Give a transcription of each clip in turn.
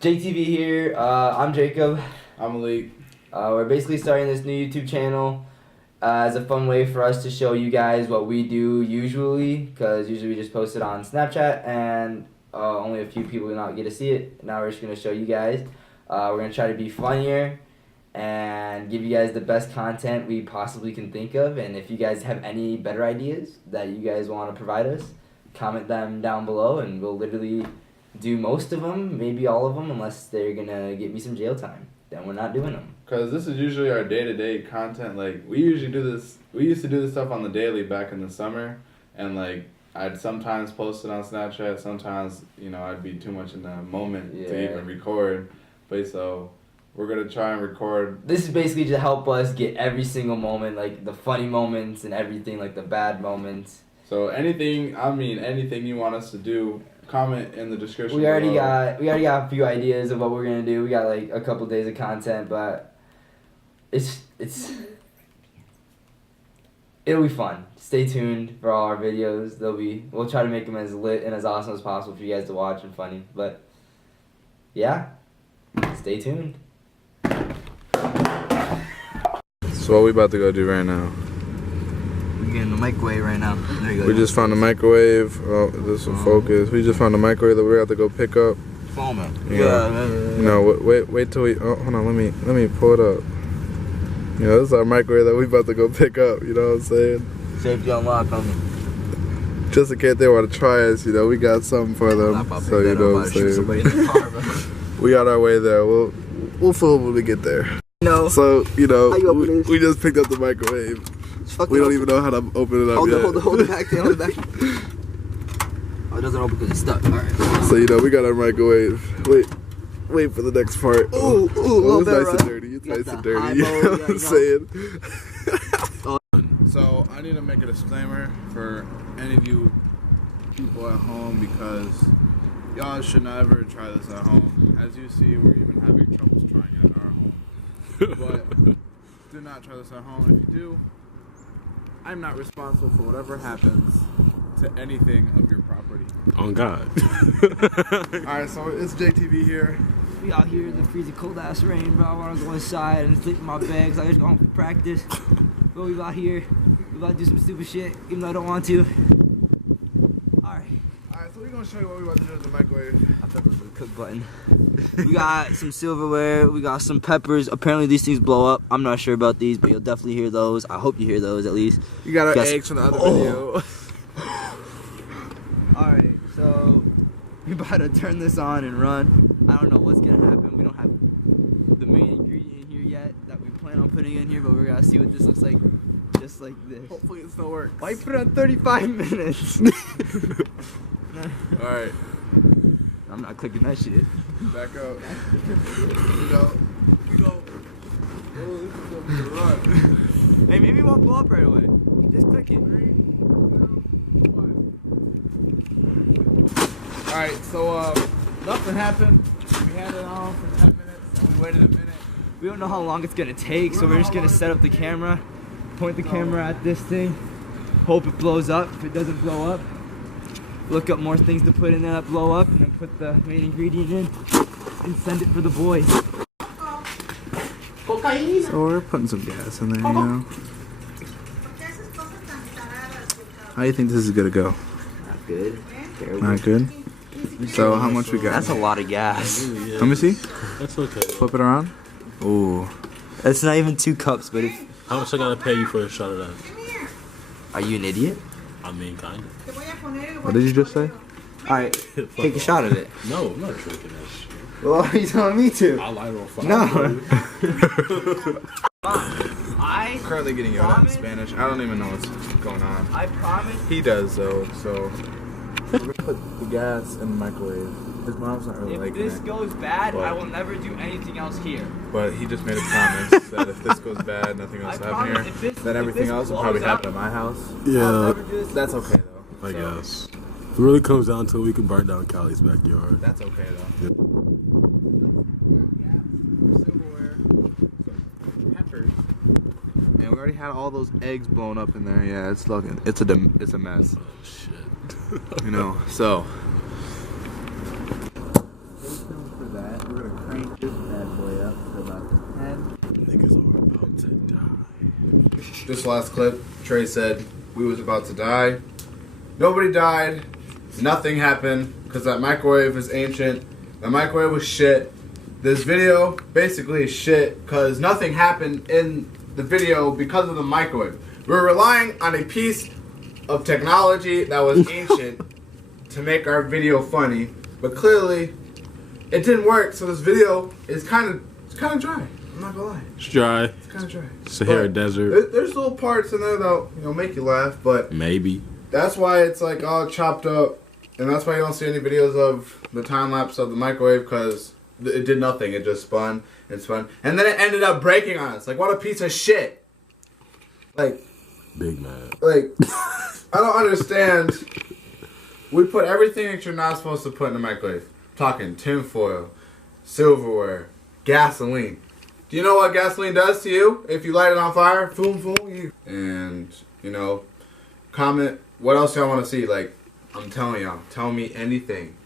JTV here. I'm Jacob. I'm Malik. We're basically starting this new YouTube channel as a fun way for us to show you guys what we do usually, because usually we just post it on Snapchat and only a few people do not get to see it. Now we're just going to show you guys. We're going to try to be funnier and give you guys the best content we possibly can think of. And if you guys have any better ideas that you guys want to provide us, comment them down below and we'll literally do most of them, maybe all of them, unless they're going to get me some jail time. Then we're not doing them. Because this is usually our day-to-day content. Like, we used to do this stuff on the daily back in the summer. And, like, I'd sometimes post it on Snapchat. Sometimes, I'd be too much in the moment to even record. But so we're going to try and record. This is basically to help us get every single moment, like the funny moments and everything, like the bad moments. So anything you want us to do, comment in the description. We already got a few ideas of what we're gonna do. We got like a couple days of content, but it'll be fun. Stay tuned for all our videos. We'll try to make them as lit and as awesome as possible for you guys to watch and funny. But yeah, stay tuned. So what we about to go do right now? We're getting the microwave right now. There you go. We just found a microwave. Oh, this will focus. We just found a microwave that we're about to go pick up. No, wait till we. Oh, hold on. Let me pull it up. This is our microwave that we about to go pick up. You know what I'm saying? Safety unlock on me. Just in case they want to try us, we got something for them. So you know what I'm saying. We got our way there. We'll film when we get there. No. So we just picked up the microwave. We don't even know how to open it up yet. Hold it back. Hold it back. Oh, it doesn't open because it's stuck. All right. So we got our microwave. Wait for the next part. It's nice and dirty. It's nice and dirty. You know what I'm saying? So I need to make a disclaimer for any of you people at home, because y'all should never try this at home. As you see, we're even having troubles trying it at our home. But do not try this at home. If you do, I'm not responsible for whatever happens to anything of your property. On God. Alright, so it's JTV here. We out here in the freezing cold ass rain, bro. I want to go inside and sleep in my bags. I just go home for practice. But we out here. We about to do some stupid shit, even though I don't want to. Alright, so we're going to show you what we're about to do with the microwave. I thought it was a cook button. We got some silverware. We got some peppers. Apparently these things blow up. I'm not sure about these, but you'll definitely hear those. I hope you hear those at least. You got our eggs from the other video. Alright, so we about to turn this on and run. I don't know what's gonna happen. We don't have the main ingredient in here yet that we plan on putting in here, but we're gonna see what this looks like. Just like this. Hopefully it still works. Why you put it on 35 minutes? Alright. I'm not clicking that shit. Back up. We go. Oh, this is gonna be a run. Hey, maybe it won't blow up right away. Just click it. 3, 2, 1. Alright, so nothing happened. We had it on for 10 minutes and we waited a minute. We don't know how long it's gonna take, so we're just gonna set up the camera, point the camera at this thing, hope it blows up. If it doesn't blow up, look up more things to put in there that blow up, and then put the main ingredient in and send it for the boys. So we're putting some gas in there, How do you think this is gonna go? Not good. Not good? So how much we got? That's a lot of gas. Let me see. That's okay. Flip it around. Ooh. That's not even 2 cups, but if... How much I gotta pay you for a shot of that? Are you an idiot? I mean, kind of. What did you just say? Alright, take a shot of it. No, I'm not drinking that shit. Well, are you telling me to? I'll light it on fire. No. I'm currently getting yelled at in Spanish. I don't even know what's going on. I promise. He does though, so we're gonna put the gas in the microwave. His mom's not really liking it. If this goes bad, I will never do anything else here. But he just made a promise that if this goes bad, nothing else will happen here. Then everything else will probably happen at my house. Yeah, that's okay though. I guess. If it really comes down to it, we can burn down Callie's backyard. That's okay though. Yep. Silverware, peppers, and we already had all those eggs blown up in there. Yeah, it's a mess. Oh shit. So. this bad boy up to about 10. Niggas are about to die. This last clip, Trey said we was about to die. Nobody died. Nothing happened because that microwave is ancient. The microwave was shit. This video basically is shit because nothing happened in the video because of the microwave. We're relying on a piece of technology that was ancient to make our video funny, but clearly it didn't work. So this video is kind of dry. I'm not gonna lie. It's dry. It's kind of dry. Sahara But Desert. There's little parts in there that'll make you laugh, but Maybe. that's why it's like all chopped up, and that's why you don't see any videos of the time lapse of the microwave because it did nothing. It just spun and spun, and then it ended up breaking on us. Like, what a piece of shit! Like, Big man. I don't understand. We put everything that you're not supposed to put in the microwave. Talking tinfoil, silverware, gasoline. Do you know what gasoline does to you if you light it on fire? Boom, boom. And, comment what else y'all want to see. Like, I'm telling y'all, tell me anything.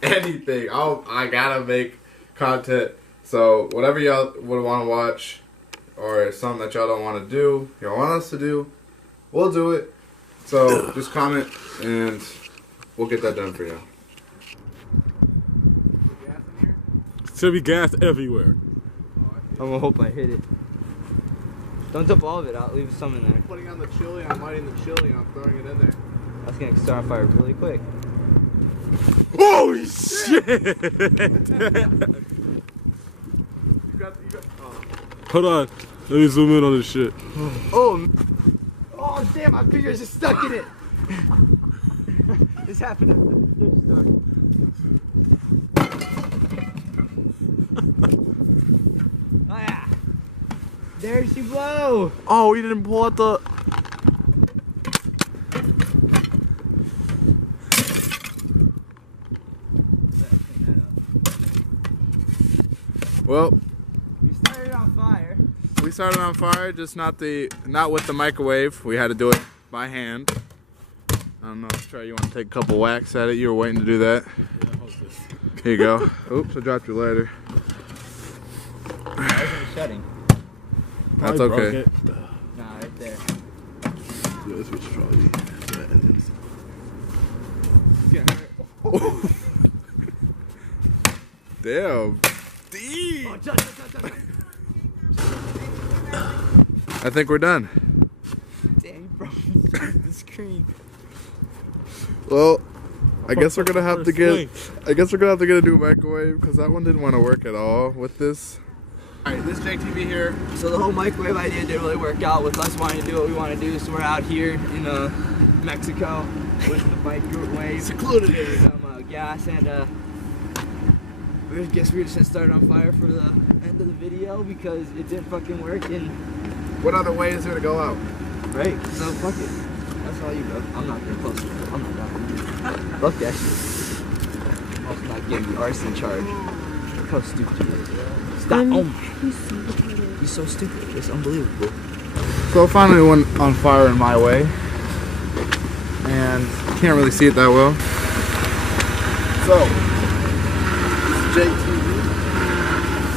Anything. I gotta make content. So, whatever y'all would want to watch, or something that y'all don't want to do, y'all want us to do, we'll do it. So, just comment, and we'll get that done for y'all. Should be gas everywhere. I'm gonna hope I hit it. Don't dump all of it out, leave some in there. Putting on the chili, I'm lighting the chili, I'm throwing it in there. That's gonna start on fire really quick. Holy shit! Hold on. Let me zoom in on this shit. Oh damn, my fingers are stuck in it. This happened at the thrift store. Oh yeah. There she blow. Oh, we didn't pull out the... Well, We started on fire. we started on fire, just not with the microwave. We had to do it by hand. I don't know, Trey, you want to take a couple whacks at it? You were waiting to do that. Here you go. Oops, I dropped your lighter. Why isn't it shutting? That's Probably broke okay. it. Nah, right there. Yeah, this was probably. Damn. Oh, shut. I think we're done. Damn, you broke the screen. Well, I guess we're gonna have to Swing. get a new microwave because that one didn't want to work at all with this. All right, this is JTV here. So the whole microwave idea didn't really work out with us wanting to do what we want to do. So we're out here in Mexico with the microwave, secluded area, some gas, and I guess we just started on fire for the end of the video because it didn't fucking work. And What other way is there to go out? right, so fuck it. That's all you go. I'm not gonna post it. I'm not gonna. Fuck that shit. I'm also not getting the arson charge. Look how stupid he is. Stop. Oh my. He's so stupid. It's unbelievable. So it finally went on fire in my way, and can't really see it that well. So, this is JTV.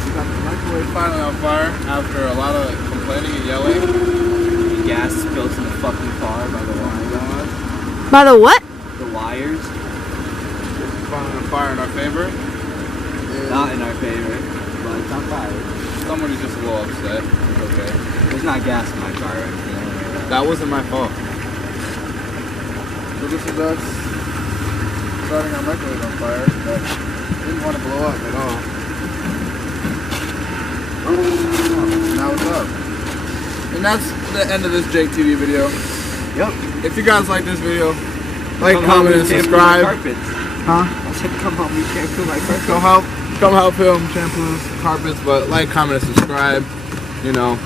We got the microwave finally on fire after a lot of complaining and yelling. Gas spills in the fucking car by the wire going. By the what? The wires. This is finally on fire in our favor. Not in our favor, but it's on fire. Somebody's just a little upset. It's okay. There's not gas in my car or anything. That wasn't my fault. So this is us starting our microwave on fire, but didn't want to blow up at all. Now it's up. And that's the end of this JTV video. Yep. If you guys like this video, like, comment, and subscribe. Huh? I said come home, you shampoo my carpets. Come help him shampoo his carpets, but like, comment, and subscribe. You know,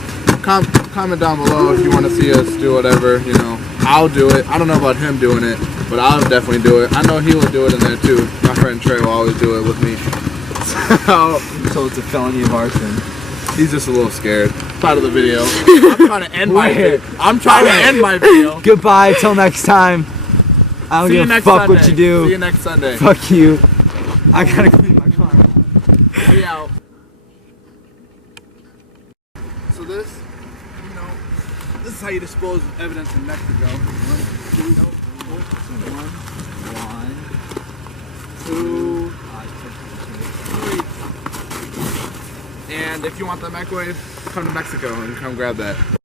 comment down below if you want to see us do whatever. You know, I'll do it. I don't know about him doing it, but I'll definitely do it. I know he will do it in there too. My friend Trey will always do it with me. So it's a felony of arson. He's just a little scared. Part of the video. I'm trying to end my video. I'm trying to end my video. Goodbye, till next time. I don't See you give a next fuck Sunday. what you do. See you next Sunday. Fuck you. I gotta clean my car. We out. So this, this is how you dispose of evidence in Mexico. 1, 2, 3. And if you want the microwave, come to Mexico and come grab that.